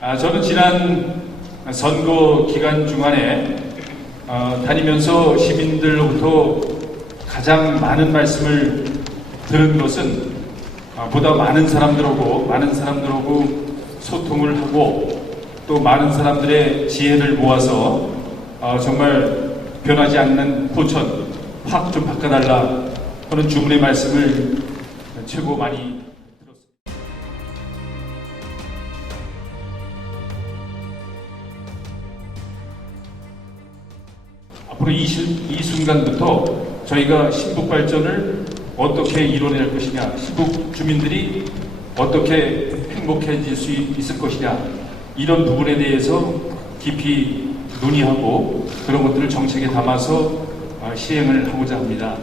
아, 저는 지난 선거 기간 중간에 어, 다니면서 시민들로부터 가장 많은 말씀을 들은 것은 아, 보다 많은 사람들하고 많은 사람들하고 소통을 하고 또 많은 사람들의 지혜를 모아서 어, 정말 변하지 않는 포천 확 좀 바꿔달라 하는 주문의 말씀을 최고 많이 앞으로 이, 시- 이 순간부터 저희가 신북 발전을 어떻게 이뤄낼 것이냐, 신북 주민들이 어떻게 행복해질 수 있을 것이냐, 이런 부분에 대해서 깊이 논의하고 그런 것들을 정책에 담아서 어, 시행을 하고자 합니다.